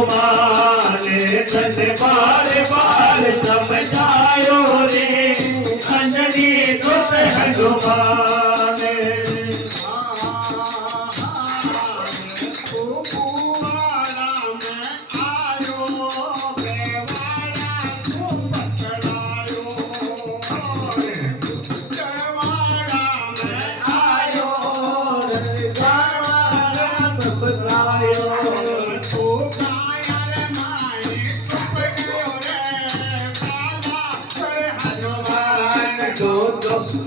हनुमान तन बार बार समझायो रे अंजनी सुत हनुमान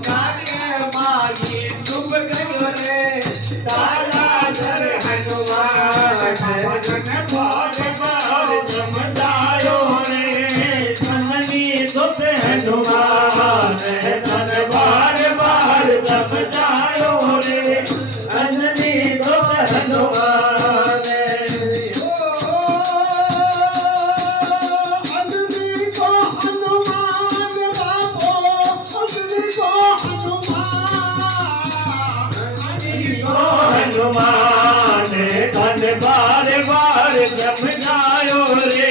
कार्य माही डूब गयो रे ताला धर हनुमान जन बार बार समझायो रे जननी सुत हनुमान तन बार बार समझायो रे जननी सुत हनुमान हनुमान तन बार बार समझायो रे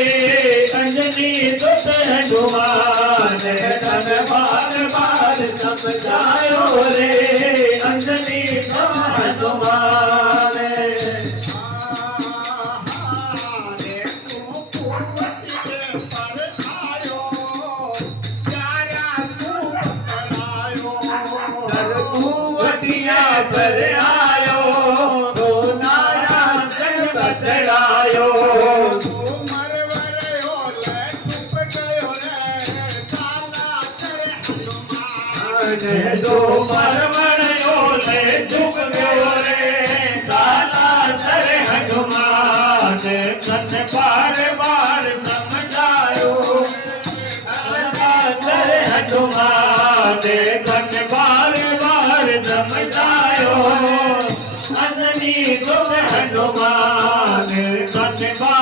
अंजनी सुत हनुमान तन बार बार समझायो रे अंजनी सुत हनुमान पर आयो तो नारा बतलायो दो मरवड़ो ले झुक गयो रे काला सर हनुमान तन बार बार समझायो काला सर हनुमान तन बार बार समझायो अंजनी तुम हनुमान तन बार